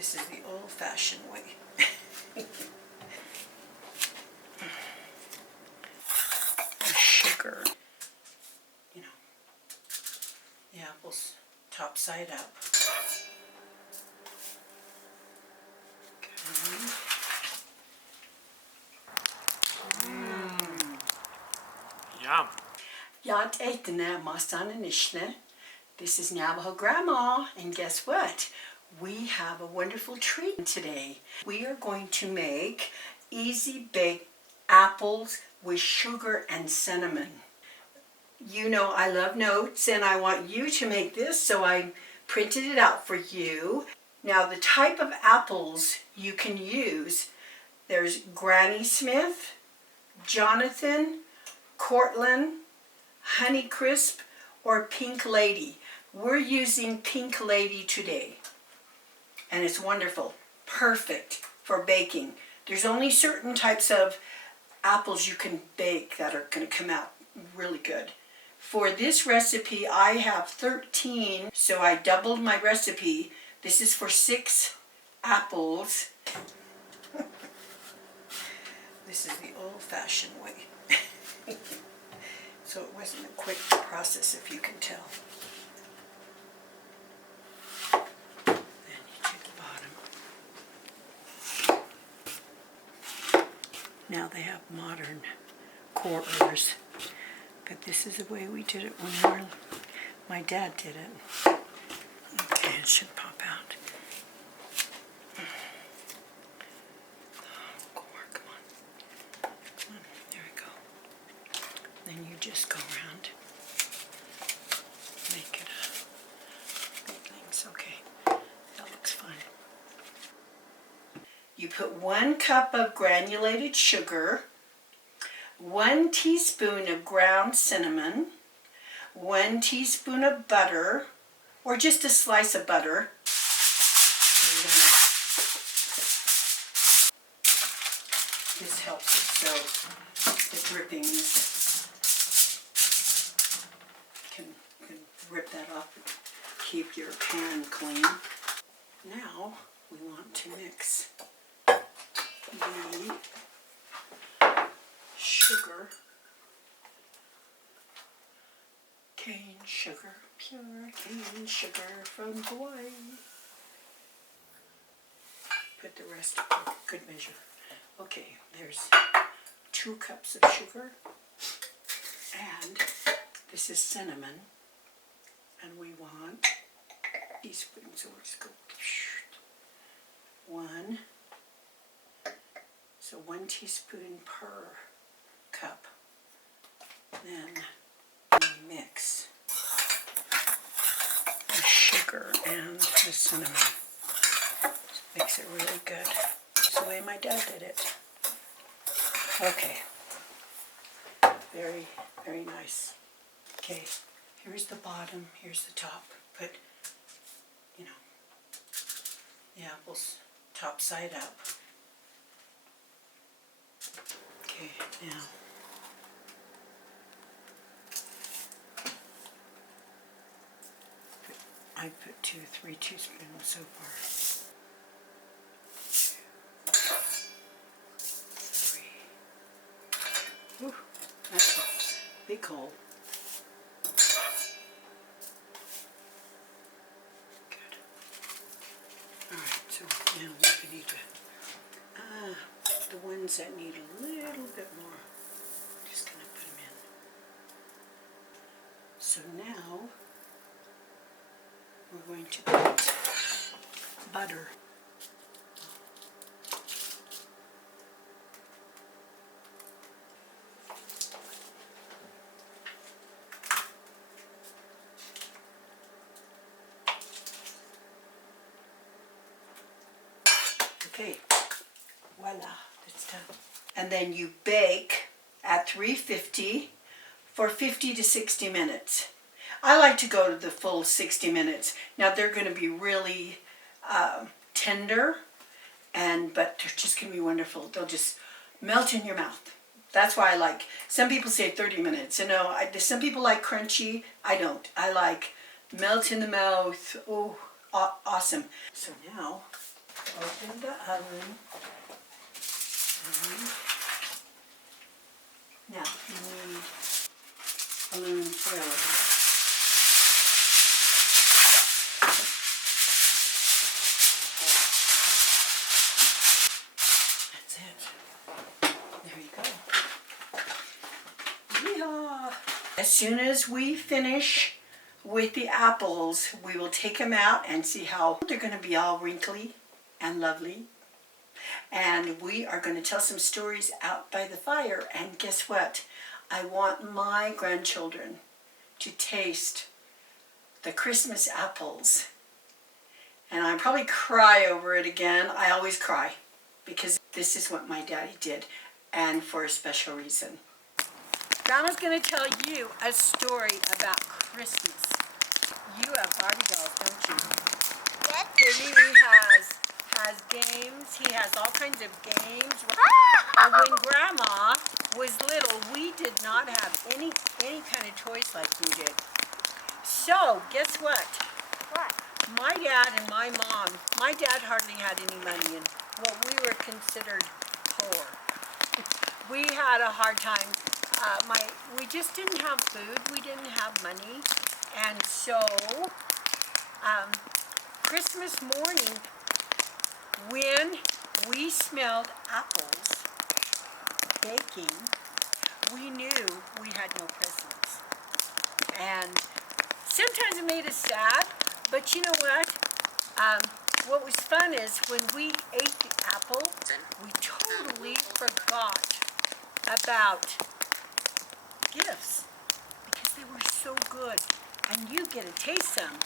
This is the old-fashioned way. Sugar. You know, the apple's top side up. Yum. Jag äter massan ishne. This is Navajo Grandma, and guess what? We have a wonderful treat today. We are going to make easy baked apples with sugar and cinnamon. You know I love notes and I want you to make this, so I printed it out for you. Now the type of apples you can use, there's Granny Smith, Jonathan, Cortland, Honeycrisp, or Pink Lady. We're using Pink Lady today, and it's wonderful, perfect for baking. There's only certain types of apples you can bake that are going to come out really good. For this recipe, I have 13, so I doubled my recipe. This is for 6 apples. This is the old-fashioned way. So it wasn't a quick process, if you can tell. Then you do the bottom. Now they have modern quarters, but this is the way we did it when my dad did it. Okay, it should pop out. Then you just go around, make it big things. Okay, that looks fine. You put 1 cup of granulated sugar, 1 teaspoon of ground cinnamon, 1 teaspoon of butter, or just a slice of butter. This helps it so the drippings can rip that off and keep your pan clean. Now we want to mix the sugar, cane sugar, pure cane sugar from Hawaii. Put the rest in good measure. Okay, there's 2 cups of sugar, and this is cinnamon, and we want teaspoons, so we'll just go 1. So 1 teaspoon per cup. Then we mix the sugar and the cinnamon. Just makes it really good. That's the way my dad did it. Okay. Very, very nice. Okay, here's the bottom, here's the top. Put, you know, the apples top side up. Okay, now I put 3 teaspoons so far. 3. Ooh, that's a big hole. Good. Alright, so now we need to, the ones that need a little bit more, I'm just going to put them in. So now we're going to put butter. Okay, voila, it's done. And then you bake at 350 for 50 to 60 minutes. I like to go to the full 60 minutes. Now they're going to be really tender, but they're just going to be wonderful. They'll just melt in your mouth. That's why I like, some people say 30 minutes. You know, some people like crunchy. I don't. I like melt in the mouth. Oh, awesome. So now open the oven. Now you need aluminum foil over it. That's it. There you go. Yeehaw! As soon as we finish with the apples, we will take them out and see how they're going to be all wrinkly and lovely. And we are going to tell some stories out by the fire. And guess what? I want my grandchildren to taste the Christmas apples. And I'll probably cry over it again. I always cry because this is what my daddy did, and for a special reason. Grandma's going to tell you a story about Christmas. You have Barbie dolls, don't you? Yes. Piggy has games. He has all kinds of games. And when Grandma was little, we did not have any kind of toys like you did. So, guess what? What? My dad and my mom, my dad hardly had any money, and what we were considered poor. We had a hard time. We just didn't have food. We didn't have money. And so, Christmas morning, when we smelled apples baking, we knew we had no presents. And sometimes it made us sad, but you know what? What was fun is when we ate the apple, we totally forgot about gifts because they were so good. And you get to taste them.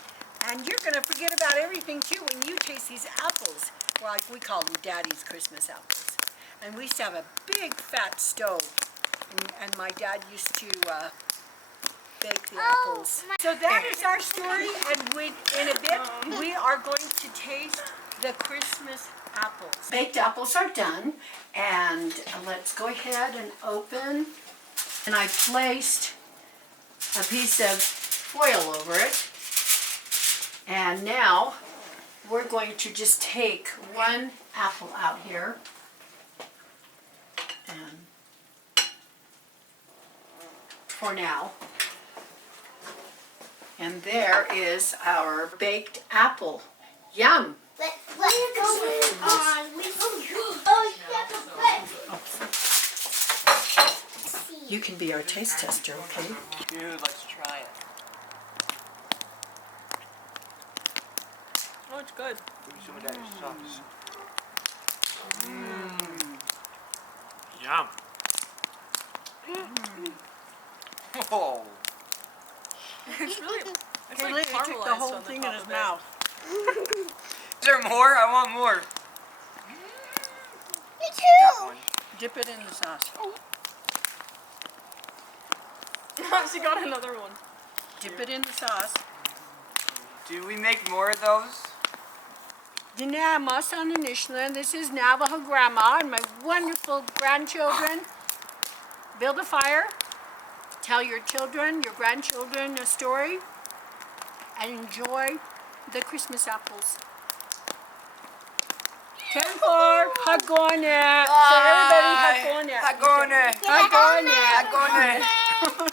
And you're going to forget about everything too when you taste these apples. Well, like we call them Daddy's Christmas apples. And we used to have a big fat stove. And my dad used to bake the apples. So that is our story. And in a bit, we are going to taste the Christmas apples. Baked apples are done. And let's go ahead and open. And I placed a piece of foil over it. And now we're going to just take one apple out here. And for now. And there is our baked apple. Yum! Let's go on. Oh, You can be our taste tester, okay? Dude, let's try it. Oh, it's good. Some of that sauce. Yum. Oh. It's really. It's He like took the caramelized whole on the thing in top his of it. mouth. Is there more? I want more. Me too. One. Dip it in the sauce. She got another one. Dip it in the sauce. Do we make more of those? This is Navajo Grandma and my wonderful grandchildren. Build a fire. Tell your children, your grandchildren a story. And enjoy the Christmas apples. 10-4. Hagone. So everybody hagone. Hagone. Hagone. Hagone.